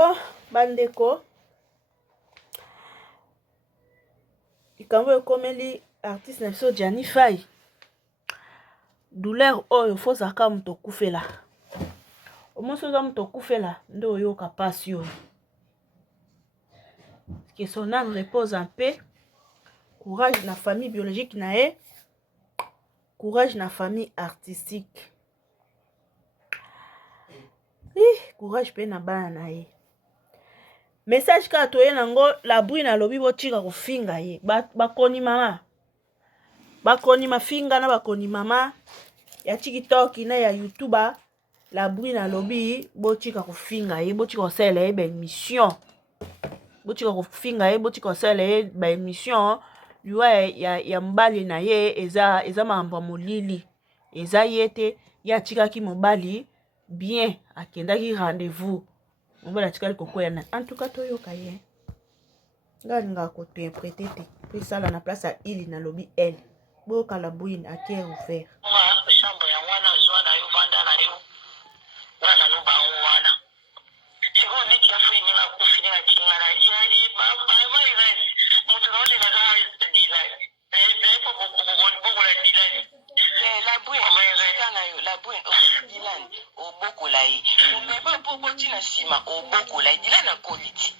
Bon, bandeko. Ikambo ekomeli artiste na biso Gianni Faye. Douleur oyo fozaka muto kufela. Omoso za muto kufela ndo oyoka pasi oyo. Que son âme repose en paix. Courage na famille biologique na ye. Courage na famille artistique. Courage pe na bana na ye. Message ka toye nango la bruit na lobi botika kofinga ye. Bakoni mama. Bakoni mafinga na bakoni mama. Ya TikTok na ya YouTube la bruit na lobi botika kofinga ye, botika kosala ye ba émission. Botika kofinga ye, botika kosala ye ba émission. Liwa ya mbali na ye eza mambo molili. Eza yete ya tikaki mobali bien akendaki rendez-vous. Mobali atikali kokoya na. En tout cas toyoka ye. Ngalinga ko te interpréter te. Puis ça na place à il na lobi elle. Boka la bouine à cœur ouvert. Chambre ya wana zwana yo vanda na yo. Wana no ba wana. Siko ndiki afuni nga kufini nga kinga na ya ba ira mutu no ni na za dilai. Bepo boko la dilai. La bouine kana yo la bouine o dilai o boko la yi. Umeba boko tina sima o boko la dilai na koliti.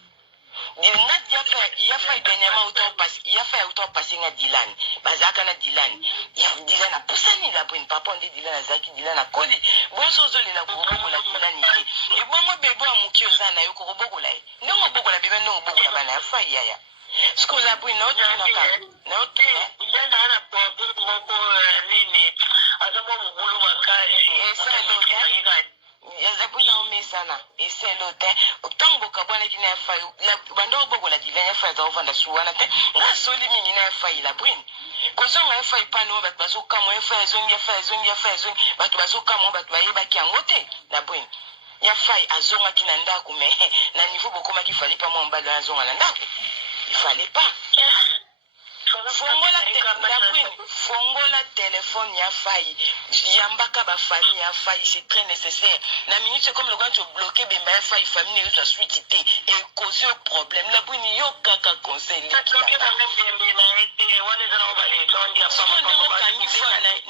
Dylan ya fait dernièrement autant passe il a fait autant passer na Dylan bazaka na Dylan ya Dylan a poussani la bonne papa on dit Dylan azaki Dylan a koli bonso zoli la boko la Dylan ite e bongo bebo amukio sana yo ko boko la ndongo boko la bebe ndongo boko la bana fa ya sko la bonne no tuna ka no tuna Dylan ana boko nini azamo mugulu makashi esa lo yazabuna omesana eselote otango kabwana kina fayi la bando boko la divine fayi za ovanda suwana te nga soli mingi na fayi la bwin kozonga fayi pano bat bazoka mo fayi zongi bat bazoka mo bat bayeba ki angote la bwin ya fayi azonga kina ndako me na niveau bokoma ki fallait pas mo mbala azonga na ndako il fallait pas fongola téléphone ya faille yambaka ba famille ya faille c'est très nécessaire na minute comme le quand tu bloquer bemba ya faille famille ne soit suite et causer problème la buni yo kaka conseil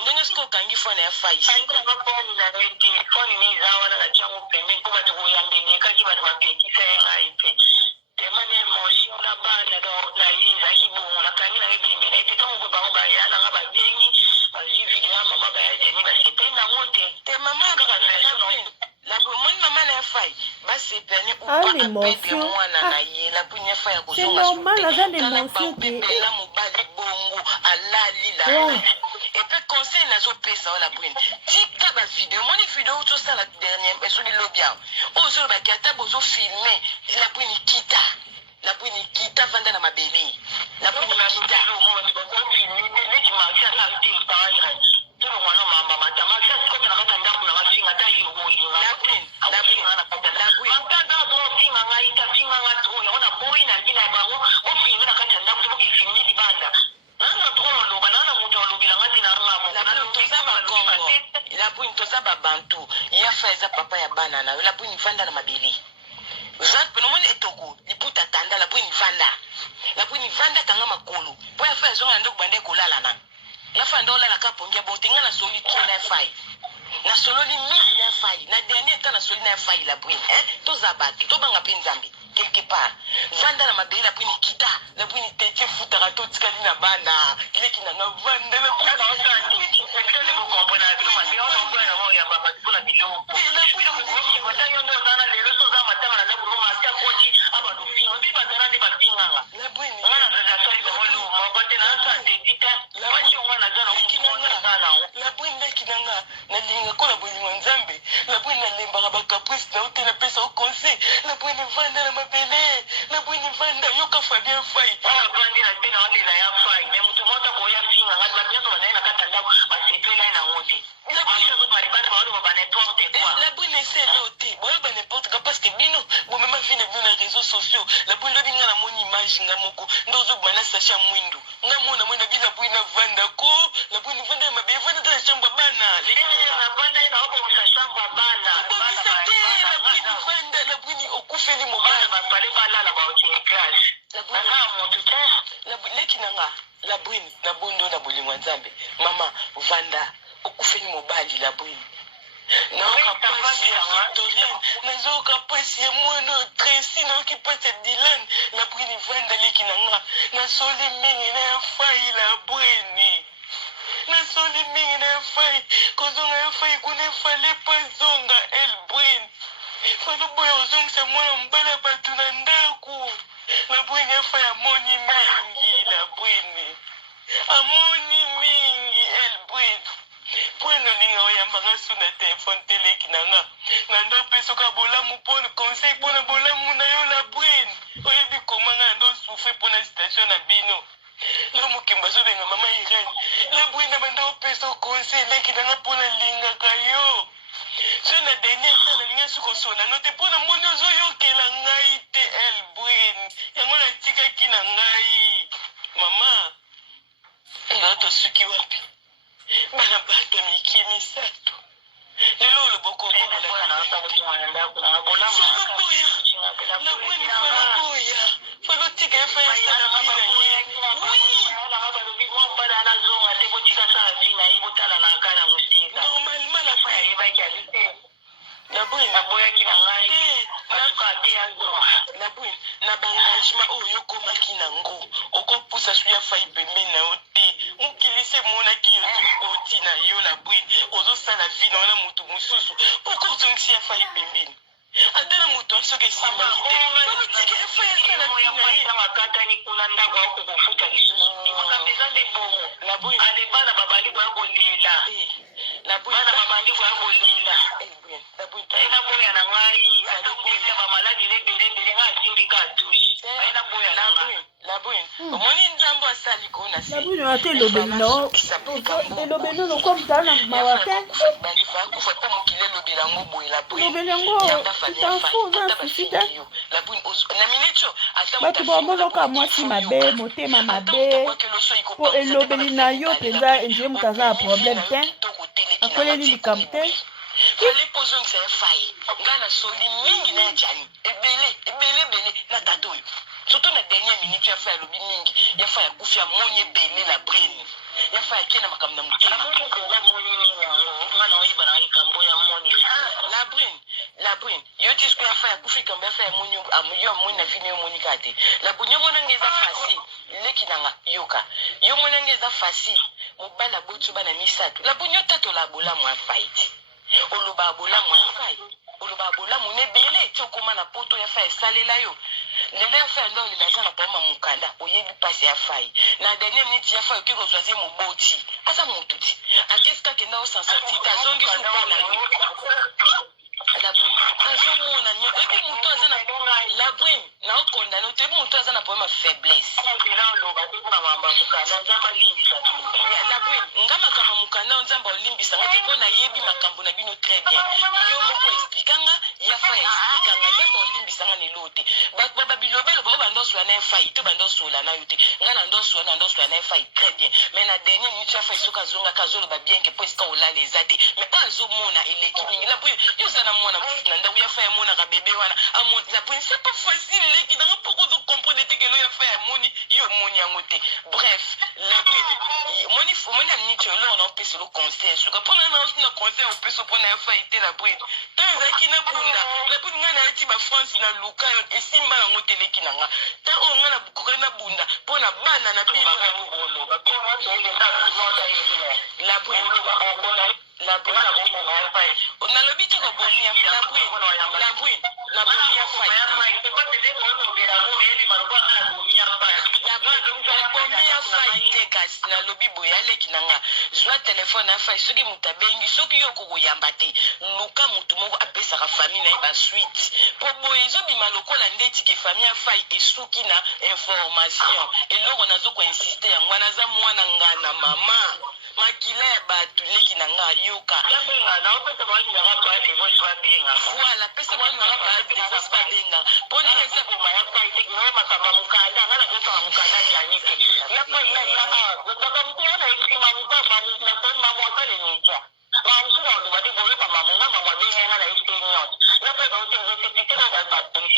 ndenge sko kangi fona ya faille Emmanuel Moshi na bana da yin zaki bu na kan ina bimbi na ite tamu ba ba ya na ba bengi ba ji video mama ba ya jeni ba se tena wote te mama ka la bu mon mama na fai ba se peni ou pas apede mwana na ye la bu nya fai ko zonga c'est normal la grande émotion qui la mo ba di bongo alali la et puis conseil na zo pesa la bu tika ba video moni video to ça la dernière mais sur le lobia o zo ba kata bozo filmer la bu ni kita la bwini kita vanda na mabele la bwini kita la bwini toza babantu ya faiza papa ya bana na la bwini vanda na mabele Jean Penomone etoko liputa tanda la bwini vanda kanga makolo po ya fa zonga ndo bande kolala na ya fa ndo la ka pongia botenga na soli na fai na sololi mingi na fai na dernier temps na soli na fai la bwini to zabatu to banga pinzambi quelque part vanda na mabele la bwini kita la bwini tete futara to tikali na bana ile kina na vanda la bwini sociaux la bunda binga na moni image nga moko ndozo bana sacha mwindu nga mona mona bila bwina vanda ko la bwina vanda mabe vanda na chamba bana na banda ina hapo mshamba bana la bwina vanda la bwina okufeli mobali bapale balala baotie classe nakaa motu te leki nanga labwini na bondo na bolingo nzambe mama vanda okufeli mobali labwini naoka pasi ya Victorienne nazoka pasi ya mwana Tracy naoki pasi ya Dylan labwini vanda leki nanga nasoli mingi na ya fai labwini nasoli mingi na ya fai kozonga ya fai kuna fale pazonga elbwini falo boya ozongisa mwana mbala batu na ndaku labwini ya fai amoni mingi labwini amoni mingi elbwini pweno linga oyambanga suna telefone teleki nanga nando pesoka bolamu pona conseil pona bolamu na yo labwini oyebi komanga ndo souffre pona station na bino lo mokimba zobenga mama Irene labwini bando peso conseil leki nanga pona lingaka yo so na dernier temps na linga sukosola no te pona moni ozoyokela ngai te elbwini yango natikaki na ngai mama ndoto suki wapi bana bato ya mike misato lelo loboko faloboya falotika efa esala vina ye normalement labwini na baengagement oyo okomaki nango okopusa so ya fai pembeni na yo te mokili se emonaki yo oti na yo labwini ozosala vi na wana motu mosusu poko ozongisi ya fai pembeni ata na moto soki esimbaki te bamitiki ya fai esala vi na ye omoni nzambo asali kona labwini ate elobeli nao elobeli no lokomtala na mawake bakufa mpo mokili elobeli yango boye elobeli yango itanfo oza na susi te bato bamonaka mwasi mabe motema mabe mpo elobeli na yo mpenza endie moto aza na problème te akoleli likambo te alipozongisa ya fai nga na soli mingi na ya jani ebele na tata oyo surtout na dernière minute ya fai alobi mingi ya fai akufi ya moni ebele la brine ya fai akie na makambo na motema la brine yo ti siku ya fai akufi kambo ya fai ya moni yo amoni na vino yo monika te la brine yo monanga eza facile leki nanga yoka yo monanga eza facile mobala botu bana misato la brine yo tatola bolamu ya fai te oloba bolamu ya fai oloba bolamu nebele ti okoma na poto ya fai esalela yo lelo ya fai ndo olela aza na paloma mokanda oyebi pasi ya fai na dernier minute ya fai oke kozwazie moboti aza motu ti akesi kaka enda osansorti te azongisi mpa na yo azomona ebi moto aza na labwin na okondana otebi moto aza na problème ya faiblesse labwin nga makambo mokanda nzambe olimbisanga te mpo nayebi makambo na bino très bien yo moko explikanga ya fai explikanga nzambe olimbisanga lelo te babilobelo bao bandosula na efai to bandosola na yo te nga na ndosola na efai très bien mais na dernier minute ya fai soki azongaka azoloba bien ke mpo esika olala eza te mais oyo azomona eleki mingi labwin yo oza na mwana mosusu na ndako ya fai amonaka bebe wana labwin c'est pas facile leki nanga mpoko ozokomprendre te kelo ya fai amoni yo omoni yango te bref labwin omoni ya minute oloko na opesa olo conseil suka mpona na conseil opesa mpona ya fai te labwin to ezalaki na bunda labwin ngai nayeti bafrance na luka esimba yango te leki nanga ta oyo ngai na kokoli na bunda mpona bana na bino nalobi te kobomi ya labwin nabomi ya fai obomi ya fai te kasi nalobi boye aleki nanga zwa telefone ya fai soki moto abengi soki yo okokoyamba te luka motu moko apesaka famille na ye basuite mpo boye ezobima lokola ndeti ke famille ya fai esuki na information eloko nazokoinsiste yango wana aza mwana nga na mama makila ya bato leki na nga yoka voilà pesa balingaka ba divorce babenga mpo nini eza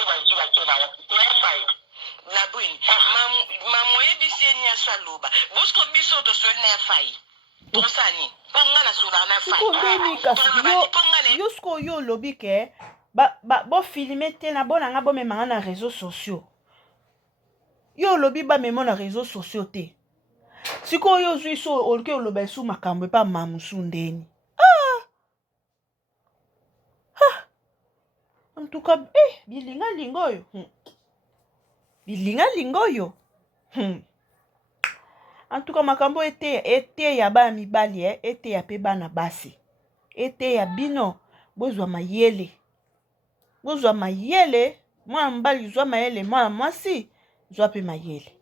ke bazuka ke na wifi la brune mamoye biseni ya saloba bosko biso to sol na fai tosani ponga na sula na fai sikondeni kasi yo sko yo lobi ke bo filmer te na bona nga bo memanga na réseaux sociaux yo lobi ba memo na réseaux sociaux te sikoyo ozwi so olike oloba esu makambo epa mamusu ndeni en tout cas bilingalinga oyo bilingalinga oyo en tout cas makambo ete ya bana mibali ete ya pe bana basi ete ya bino bozwa mayele mwana mobali zwa mayele mwana mwasi zwa pe mayele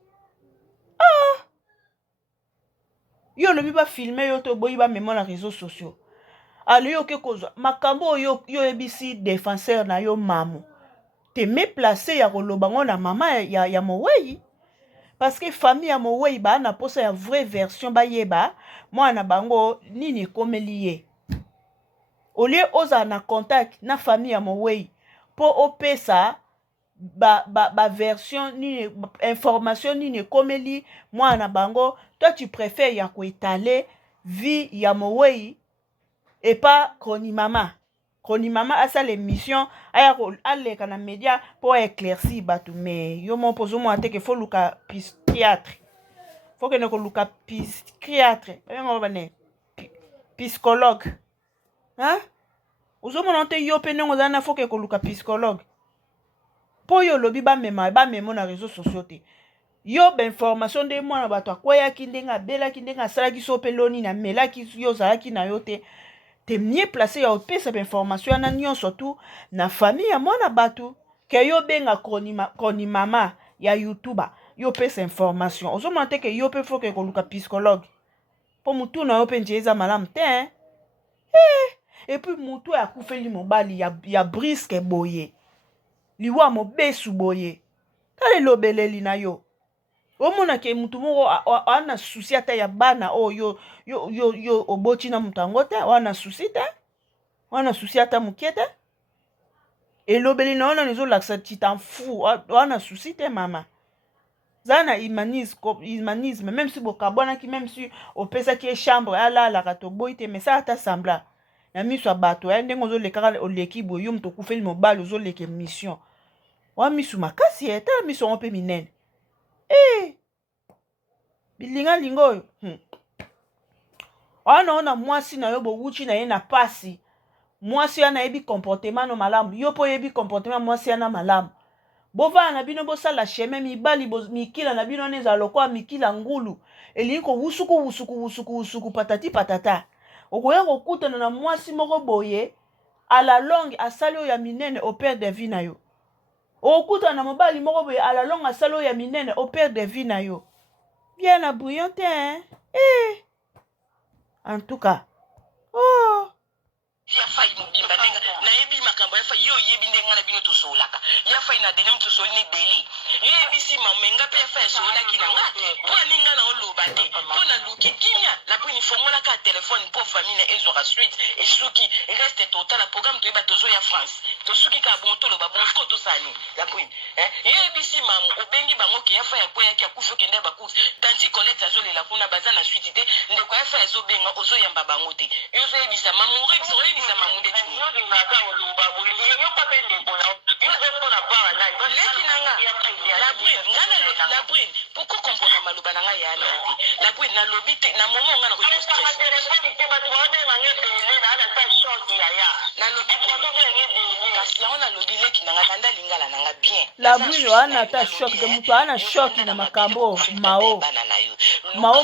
yo lobi ba filmer yo to boyi ba memo na réseaux sociaux alo yo ke kozwa makambo oyo yo ebisi défenseur na yo mamu te me placer ya koloba ngo na mama ya mowei parce que famille ya mowei ba na posa ya vraie version ba yeba mwana bango nini komeli ye olie oza na contact na famille ya mowei po opesa ba version nini information nini komeli mwana bango toi tu préfères ya koétaler vie ya mowei et pas Koni Mama a l'émission aya aleka na média pour éclaircir batou mais yo mon pozo mo ate que faut luka psychiatre faut que ne ko luka psychiatre ngo bane psychologue hein ozo mo nante yo pe ngo zana faut que ko luka psychologue po yo lobi ba memo na réseaux sociaux te yo ba information de mwana bato akwaya kindenga bela kindenga sala ki so pe loni na mela ki yo zalaki na yo te te mieux placé ya opesa information na nyon surtout na famille ya mwana batu ke yo benga Koni Mama ya YouTuber yo pesa information ozo mante ke yo pe faut que ko luka psychologue po mutu na yo pe njeza malamu te et puis mutu ya kufeli mobali ya briske boye liwa mobesu boye kale lobeleli na yo omona ke mutu moko ana susi ata ya bana yo oboti na mutu yango te wana susi te wana susi ata mokie te elobeli na wana ezolakisa titan fou wana susi te mama za na humanisme même si bokabwanaki même si opesaki ye chambre alalaka toboyi te mais sa ata sambla na miso ya bato ya ndenge ozolekaka oleki boye yo mutu okufeli mobali ozoleka mission wa misu makasi etala miso yango mpe minene bilingalinga oyo wana ona mwasi na yo bowuti na ye na pasi mwasi wana yebi comportement no malamu yo po yebi comportement mwasi wana malamu bovana na bino bosala chemin mibali mikila na bino neza lokwa mikila ngulu elingi ko wusuku patati patata okoya kokutana na mwasi moko boye à la longue asali oyo ya minene au père de vie na yo okutana na mobali moko boye à la longue asali oyo ya minene au père de vie na yo bien na bouillon te hein en tout cas ya fai mobimba ndenga na yebi makambo ya fai yo yebi ndenga na bino to solaka ya fai na denem to solini deli yo yebi si mamenga pe fai sola kina nga po ninga na oloba te po na luki kinya la po ni fongola ka téléphone po famille ezo ra suite et suki reste total la programme to yeba tozo ya France to suki ka bon to loba bon ko to sani la po yo yebi si mamu obengi bango ke ya fai ko ya ki akufu kende ba ku tanti Colette azole la kuna bazana suite te ndeko ya fai zo benga ozo yamba bango te yo zo yebi sa mamu rex za mamunde chini yo dinaka oluba buli yo papende bona yo zo na para na leki nanga la brune ngana la brune pourquoi comprendre maluba nanga ya na ti la brune na lobite na momo ngana ko stress na telefone ke batu ba de ngane de na na ta short ya na lobite kasi na lobi leki nanga landa lingala nanga bien la brune wana ta shock de mutu ana shock na makambo mao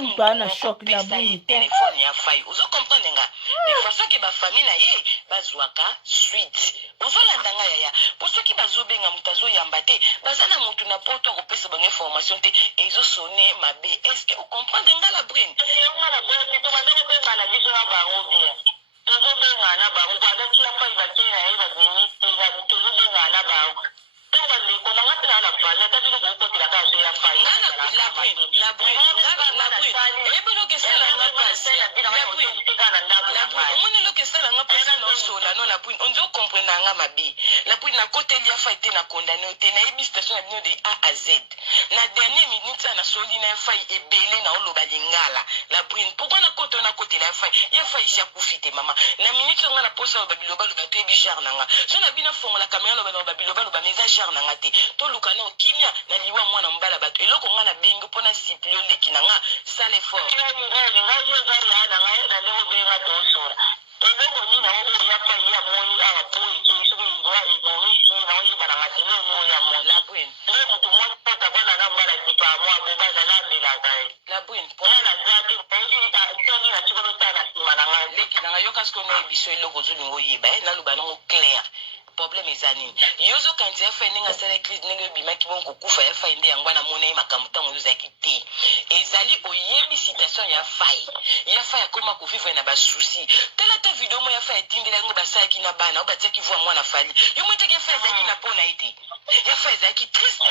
mutu ana shock la brune telefone ya fai uzo comprendre nga mais façon que ba famille na ye bazwaka suite ozolanda nga yaya po soki bazobenga mutu azoyamba te baza na mutu na poto akopesa bango information te ezosone mabe est-ce que ocomprendre nga la brune nga la brune to bandeko mpenga na biso na bango bien tozobenga na bango alaki ya fai bakei na ye babimi te tozobenga na bango to bandeko nanga mpe na na fale ata bino bokotelaka so on doit comprendre nga mabe la puis na côté lia fa été na condamné te na ebi station de A à Z na dernière minute na soli na fa ebele na oloba lingala la puis pourquoi na côté la fa ya fa ici akufite mama na minute nga na posa ba biloba loba te bi jar nanga so na bina fonga la caméra loba ba biloba loba meza jar nanga te to luka na okimia na liwa mwana mbala bato eloko nga na bengo pona siplio leki nanga sale fort problème ezani yozo kanti ya fa ninga sala crise ninga bimaki bon kokufa ya fa inde yangwana mona makamuta mo zaki te ezali oyebi situation ya fa ya koma ko vivre na ba souci tela ta video mo ya fa etindela ngo basaki ki na bana obatia ki voix mwana fali yo mote ke fa zaki na pona ite ya fa zaki triste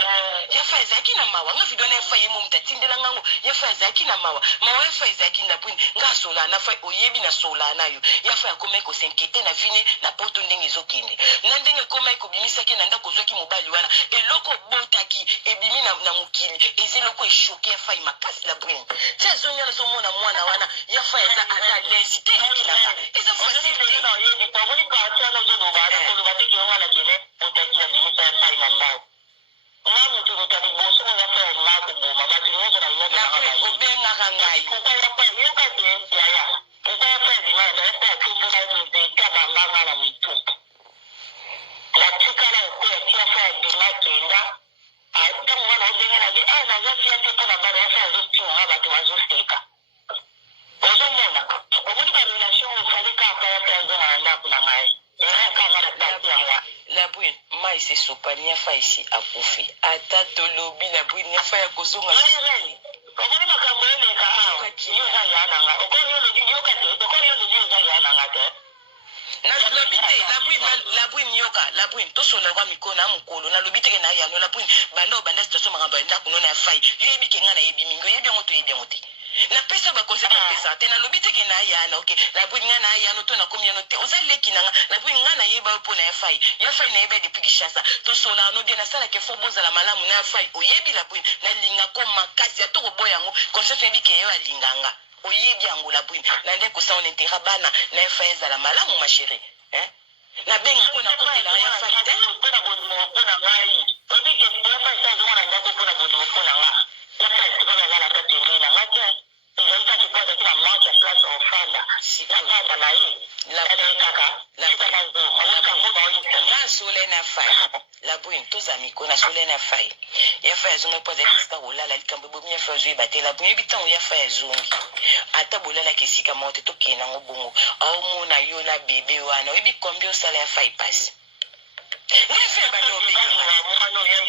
ya fa zaki na mawa nga video na fa yemo mtatindela ngango ya fa zaki na mawa ya fa zaki na puni nga sola na fa oyebi na sola na yo ya fa ya koma ko s'inquiéter na vine na poto ndenge ezokende ndenge koma ekobimisaki na ndako zwaki mobali wana eloko botaki ebimi na mukili eziloko eshoke ya fai makasi la brin tia zonya zo mona mwana wana ya fai eza ada lezi te likilanga eza facile te obengaka ngai la tika la kuya fa bima kenda ata mwana obenga na vie na zafi ya teko na baro fa zosti nga bato bazosteka ozo mona omoni ba relation ofale ka pa ya tazo na ndako na ngai ka ngara tati ya la bouille mai se sopania fa ici akufi ata tolobi la bouille ne fa ya kozonga omoni makambo ele ka awa yo za yana nga okoni yo lobi yo ka te okoni yo lobi yo za yana nga te na lobite la bouine yoka la bouine to sola kwa mikona mukolo na lobite ke na yano la bouine banda situation makambo enda kunona ya fai yebi ke ngana yebi mingo yebi ngoto yebi ngote na pesa ba conseil ba pesa te na lobite ke na yana okay la bouine ngana yano to na komi yano te oza leki nanga la bouine ngana yeba po na ya fai na yeba depuis kishasa to sola no bien na sala ke fo boza la malamu na ya fai oyebi la bouine na linga ko makasi ya to ko boyango conseil yebi ke yo alinganga oyebi yango la bouine na ndeko sa on intérêt bana na fa ezala malamu ma chérie na benga ko na côté la ya fa te ko na bono ko na ngai to bi ke ya fa sa zo na ndako ko na bono ko na nga ya fa si ko na la ka tende na nga ke ngai ka kwa ta ma ta place ofanda sikanda na yi la kaka la sole na fa la bouine tous amis ko na sole na fa ya fa zo ngai poza lista wala la likambo bomi ya fa zo ibate la bouine bitan ya fa zongi ata bolala kesika mote to kena ngobongo au mona yo na bebe wana oyebi combien sala ya fai passe ne fait ba no bebe wana ya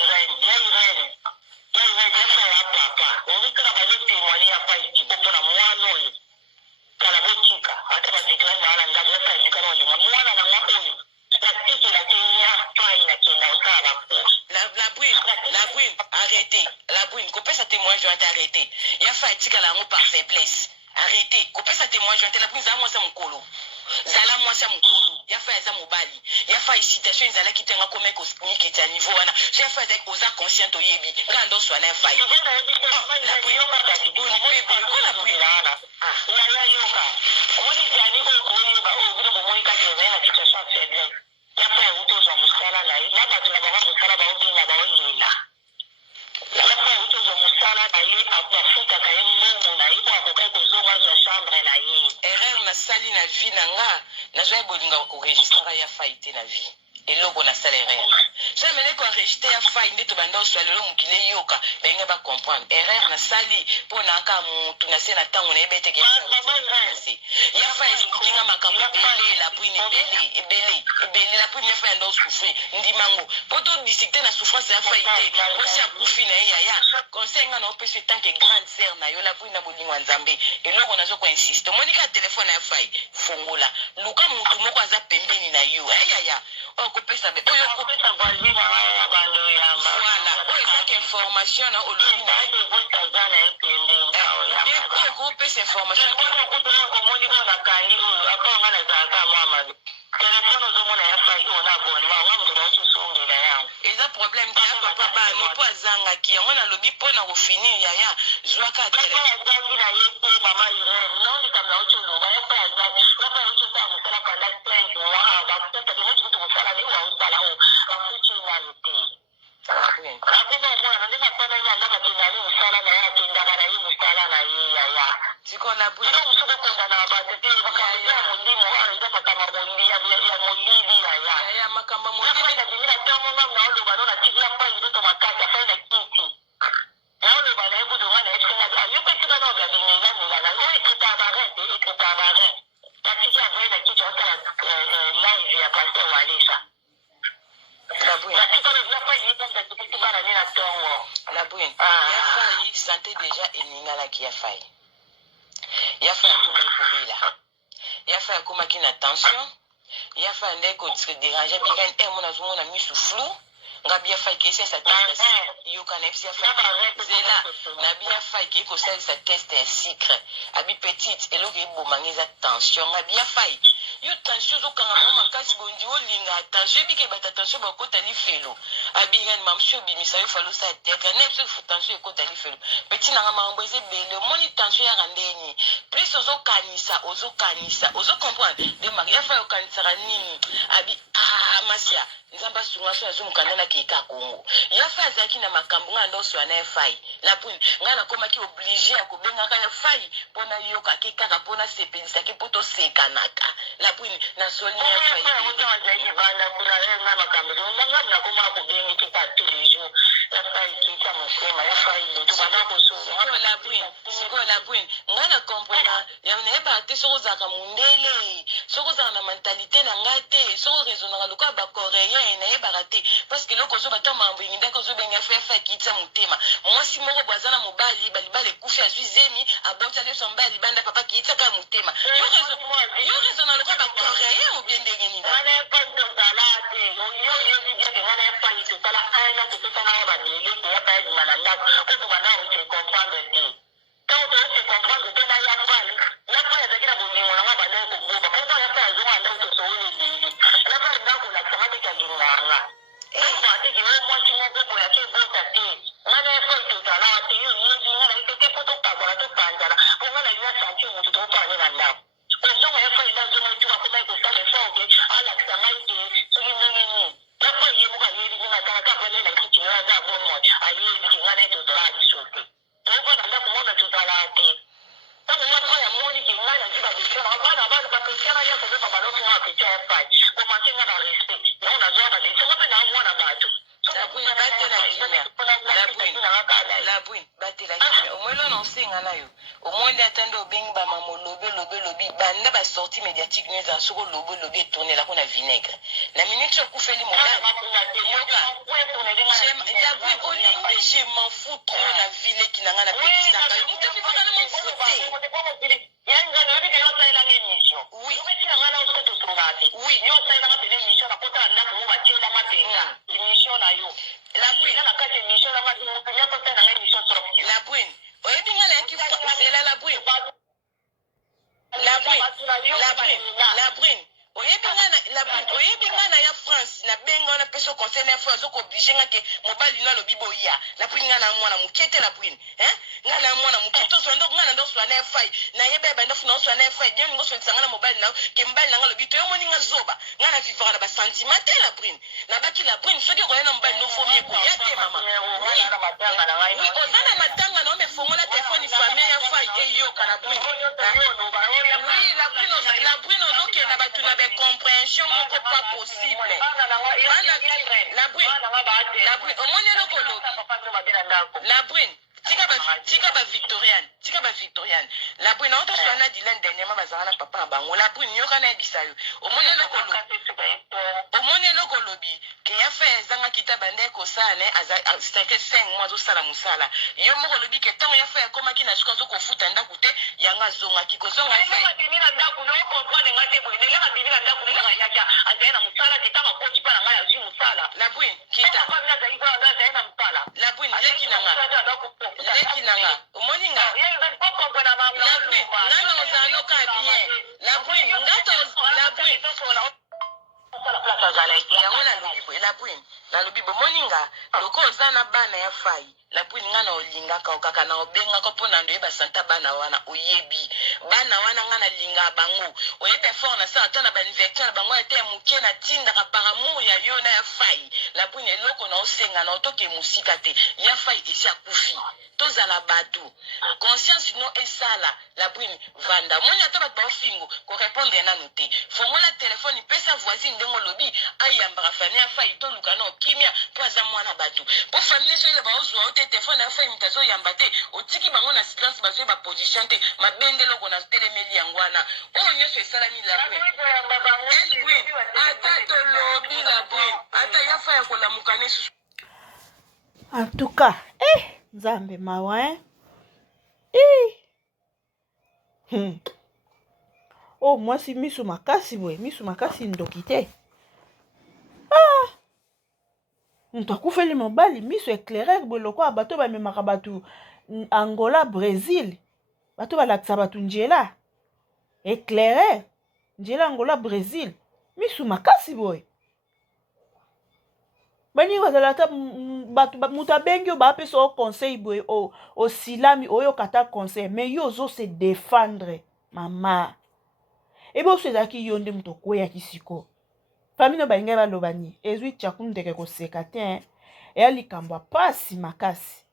papa obi kana ba zo témoigner ya fai ki popo na mwana oyo kala botika ata ba declare na ala ndaga fai ki kana ndinga mwana na ngako la tiki la tinya fai na kenda ukala po la brune arrêtez la brune ko pesa témoin je vais t'arrêter ya fai tika la ngo par faiblesse arrêtez ko pesa témoin je vais la brune za moi ça mukolo zala moi ça mukolo ya fai za mobali ya fai citation zala kitenga ko meko niki ta niveau wana ya fai za oza conscient oyebi ngando so na fai la brune on peut ko la brune la ya yoka oni jani ko ba o bido mo monika ke na situation faiblesse ya fai uto zo musala na ila ba tuna ba musala ba obi na ba onila ya fai uto zo musala na ye abafuta ka ye mungu na ibo akokai kozonga zo chambre na ye erreur na sali na vie na nga na zo bolinga ko registra ya fai te na vie eloko na sala erreur so mele ko registre ya fai ndeto banda oswalelo mukile yoka benga ba comprendre erreur na sali po na ka mutu na se na tango na ebete ke ya fai ikinga makambo bele la puine bele la puine fa ndo souffrir ndimango poto discuter na souffrance ya fai te ko si akufi na ya conseil na opese tant que grande sœur na yo la puine na bolingwa nzambe eloko nazo ko insiste monika telefone ya fai fongola luka mutu moko aza pembeni na yo ya ko pesa be oyo ko pesa voisine na bando ya voilà oyo ça que information na olobi na bien ko pesa information ke komoni ko na kangi akanga na zaka mama telephone ozomona ya fai ona boni ma ngamu ko tshusungela yango eza problème te ya papa ba no po azanga ki yango na lobi po na kofinir yaya zwaka telephone azangi na yepo mama Irene non dikamna ocholo ba yepo azangi papa ochota musala panda 5 mois ba kutata de mutu kusala ni wa usala o akuchi na mti akoma mwana ndika panda ina ndaka tinani musala na ya tindaka na yi musala na yi yaya siko la bui no musuko konda na ba tete bakaya mulimo ariza pakama mundi ya mulidi yaya makamba mundi na dinga tomo na olo ba na tikla pa ndoto makata fa na kiti na olo ba na ebudo wana esinga ayo petika na ba dinga na o ekita ba la tikla ba na kiti otala live ya pastor Walisa la bui la tikla na pa ndoto na kiti ba na tongo la bui ya fai santé déjà eningala ki ya fai ya fai kuma kubila ya fai kuma kina tension ya fai ndeko déranger bikan mona zumona misu flou nga bia fai ke sa test yo kana fia fai zela na bia fai ke ko sa test ya sucre abi petite eloge bomangeza tension nga bia fai yo tension zo kanga mama kasi bondi olinga tension bike bata tension ba kota li felo abi ren mamsho bi misayo falo sa tete na episode fu tension kota li felo petit na mambo eze bele moni tension ya randeni plus ozo kanisa ozo comprendre de maria fai okanisara nini abi masia nzamba sunga so azo mukanda na kika Kongo ya fai azaki na makambo nga ndo so na fai la puni nga na koma ki obligé ya kobenga ka ya fai pona yoka kika ka pona sepelisa ki poto sekanaka la puni na soli ya fai oto azayi banda kuna nga makambo nga na koma ko bengi ki pa tous les jours la fai ki ta mosema ya fai to bana ko so siko la puni nga na comprendre ya na ba te so zaka mundele so za na mentalité na ngate so raisonner loka ba coréen na yeba raté parce que loko zo bato mambo inginda ko zo benga fa kitsa mutema mwasi moko bwazana mobali balibale kufi azwizemi abota le sombali banda papa kitsa ka mutema yo raison na loka ba coréen ou bien ndenge ni na pa to salate yo video ke ngana pa yi to sala ana to to na ba ni le ya ba di mananda ko to bana o se comprendre ti quand on se comprendre que na ya pa ya zakina bongo na ba na ko go ba ko ya pa zo anda to so ni la pa na ko na kama de kalinganga ba te ke o mo chimo ko ya ke bota te ngana fa to salate yo ni ngana ite ke ko to pa ba to panjara ko ngana ina sa chi mo to pa ni na na ko so ya fa ina zo mo tu ko mai ko sa le so ke ala ka mai ke so ni ni ya fa yi mo ka yi ni na ka ba le na ki chi na za bo mo ayi ni ngana to dra ni so ke ko ba na ko mo na to salate tango ya pa ya moni ke ngana na ziba bisho na ba na kristiana ya ko ba lo ko ma ke cha pa ko ma ke ngana respect na una zo ba de so ba na mwana bato la bui batela kimia la bui batela kimia omwelo no singa na yo omonde atendo bengi ba lobi banda ba sortie médiatique neza soko lobi tourner la ko na vinaigre la minute ko feli moderne yoka la bui olingi je m'en fous trop na ville qui nanga na petisa ka yo mutafi faka na m'en fouter yanga no bi ke yo sai la émission oui mais na ngana o to tromate oui yo sai la tele émission na kota nda ko ba chela matenga émission na yo la bui na ka émission na ma di mo ya ko na émission trop la bui oyebi ngana yaki zela la bui oyebi ngana ya France na benga na peso conseil na fois zo ko obligé ngake mobali na lobi boya la bui ngana mwana mukete la bui ngana mwana mukete so ndo ngana ndo so na fai na yebe ba ndo so na fai bien ngo so tsanga na mobali na ke mbali na lobi to yo moni nga zoba ngana vivre na ba sentiment la bui na baki la bui so ke ko na mobali no fomi ko ya te mama oui ozana matanga na me fongola téléphone famille ya fai eyo kana bui oui la bui no zo ke na batu na be compréhension moko pas possible la bui omoni eloko lobi la bui tika ba victoriane la bui na oto swana dilan dernièrement bazanga na papa na bango la bui nyoka na ebisa yo omoni eloko lobi ke ya fe ezanga kita bande ko sane aza 5 mois zo sala musala yo moko lobi ke tango ya fe akoma ki na shika zo ko futa ndaku te yanga zonga ki ko zonga fe na ndaku no comprendre ngate bo ndele ka bibina ndaku na yaka azena musala kitama ko chipa na ngaya zi musala la bui kita ba na za ibo na musala la bui leki na ozana bana ya fai la bwini nga na olingaka okaka na obengaka mpo na ndoyeba santa bana wana oyebi bana wana nga na linga bango oyeba effort na sala ata na baaniversaire na bango ate ya moke na tindaka par amour ya yo na ya fai la bwini eloko na osenga na otoke mosika te ya fai esi akufi tozala bato conscience no esala la bwini vanda moni ata bato baofingo korépondre nanu te fongola telefone pesa voisine ndenge olobi ayambaka fami ya fai toluka na okimia mpo aza mwana bato mpo fami neso ele baozwa o te telefone ya fai moto azoyamba te otiki bango na silence bazoyeba position te mabende eloko na telemeli yango wana oyo nyonso esalami la bwini ata tolobi la bwini ata ya fai ya kolamuka nesusu en tout cas nzambe mawa oh mwasi miso makasi boye miso makasi ndoki te moto akufeli mobali miso éclaireur boye lokola bato bamemaka bato Angola Brésil bato balakisa bato nzela éclaireur nzela Angola Brésil miso makasi boye baningi bazala ata moto abengi oyo baapesa o conseil boye osilami oyoka ata conseil mais yo ozose défendre mama ebe oso ezalaki yo nde moto okweyaki siko fami no balingai baloba nini ezwi tyaku ndeke koseka te eya likambo ya pasi makasi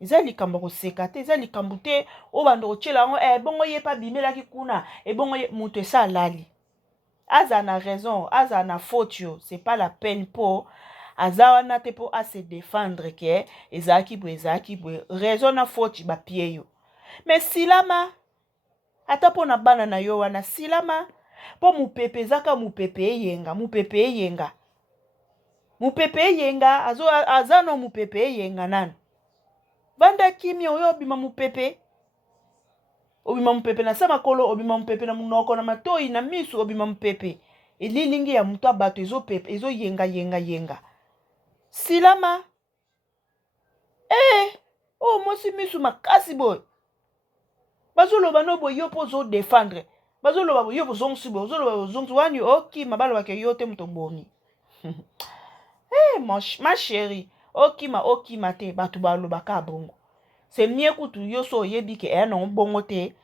eza likambo koseka te eza likambo te oyo bando kotyela yango ebongo ye mpa bimelaki kuna ebongo ye moto esa alali aza na raison aza na faute yo c'est pas la peine mpo aza wana te mpo ase défendre ke ezalaki boye raison na faute bapie yo mais silama ata mpo na bana na yo wana silama mpo mopepe ezaka mopepe eyenga aza no mopepe eyenga nanu vanda kimia oyo obima mopepe na sa makolo obima mopepe na munoko na matoi na misu obima mopepe elilingi ya moto abato ezoyenga silama oh mwasi misu makasi boye bazoloba no boye yo mpo ozodefendre bazoloba boye yo bozongisi boye ozongisi wani okima balobaka yo te moto boni ma chérie okima te bato balobaka bongo c'est mieux kutu yo so oyebi ke eya nango bongo te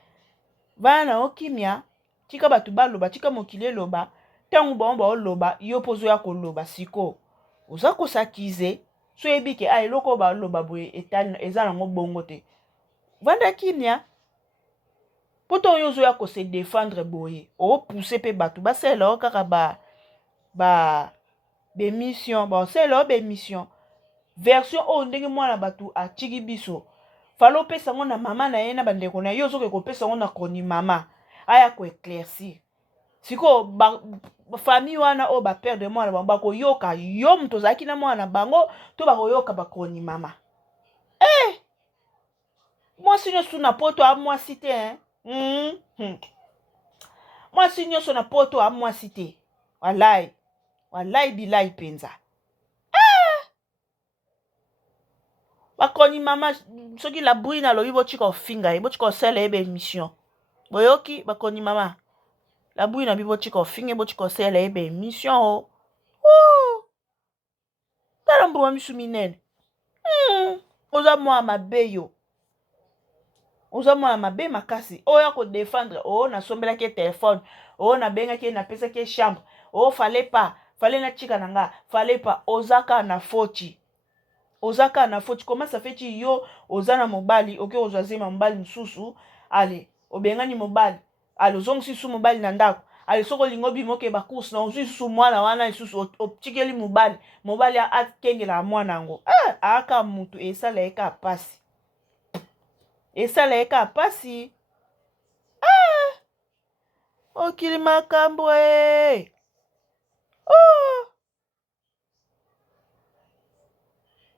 vana na okimia tika bato baloba tika mokili eloba ntango bango baoloba yo mpo ozoya koloba siko oza kosakize so oyebi ke eloko baloba boye eza nango bongo te vanda kimia poto oyo ozoya kose défendre boye opousse mpe bato basalela o kaka bemission basalela o bemission version oyo ndenge mwana bato atiki biso falo opesa ngo na mama na ye na bandeko na ye ozoke kopesa ngo na koni mama aya koéclaircir sikoyo famille wana oyo baperde mwana bango bakoyoka yo moto ozalaki na mwana bango to bakoyoka bakoni mama mwasi nyonso na poto amwasi te mwasi nyonso na poto amwasi te walai bilai mpenza bakoni mama soki la bwine alobi botika ofinga ye botika osala ye bemission boyoki bakoni mama la bwine abi botika ofinga botika osala ye bemission tala mbuma misu minene oza mwana mabe yo oza mwana mabe makasi oyo kodefendre nasombelaki ye telefone nabengaki ye napesaki ye chambre fale na tika na nga fale pa oza kaka na foti koma ça fait yo oza na mobali oke ozwa zema mobali mosusu ale obengani mobali ale ozongisi su mobali na ndako ale soko olingi obima okeba course na ozwi susu mwana wana lisusu otikeli mobali akengela mwana yango aka mutu esala ye kaka pasi okili makambo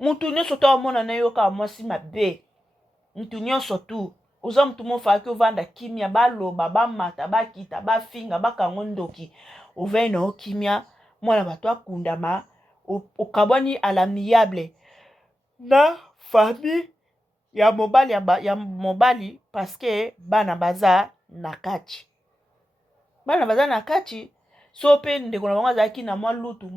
mutu nyonso to amona na yo kaka mwasi mabe mutu nyonso tu oza mutu mofaki ovanda kimia baloba bamata bakita bafinga bakango ndoki ovai na okimia mwana bato akundama okabwani alamiable na famille ya mobali paske bana baza na kati so pe ndeko na bango azalaki na mwa lutu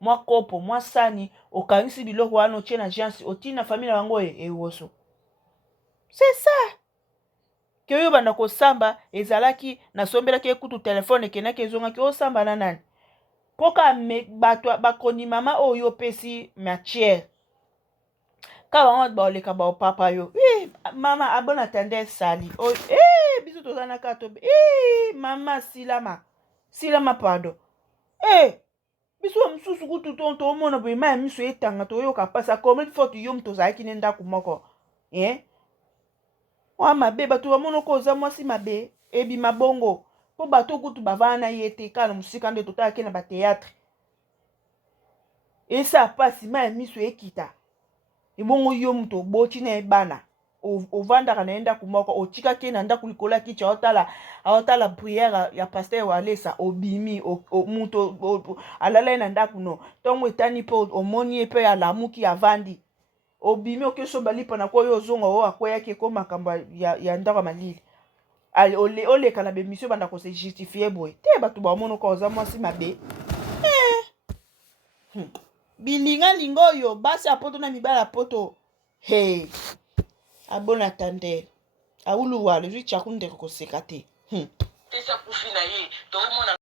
mwa kopo mwa sani okangisi biloko wana otie na agence otina famille na bango ewoso. C'est ça. Ke oyo banda kosamba ezalaki nasombelaki ekutu telefone ekenaki ezongaki osamba na nani. Poka bato bakoni mama oyo pesi matière. Ka bango baoleka ba papa yo. Mama abona tande sali. Biso tozana kato. Mama silama pardon. Biso msusu kutu tonto omona boye ma miso etanga to yo kapasa comme il faut yo mtozaki nenda kumoko. Wa mabe bato bamona ko za mwasi mabe ebi mabongo. Po bato kutu bavana yete kana musika nde totaki na ba théâtre. Esa pasi ma miso ekita. Ibongo yo mto boti na ebana. Ovanda naenda kumoko otika ke na ndaku likola kicha otala prière ya pasteur Walesa obimi muto alala na ndaku no tongo etani po omoni epe ya lamuki avandi obimi okeso balipa na ko yo zonga o akoya ke ko makambo ya ndaka malili ole kana be mission banda ko se justifier boy te batu ba mono ko za mwasi mabe bilinga lingo yo basi apoto na mibala poto abona tande aulu wale zwi chakunde ko sekate tesa kufina ye to mona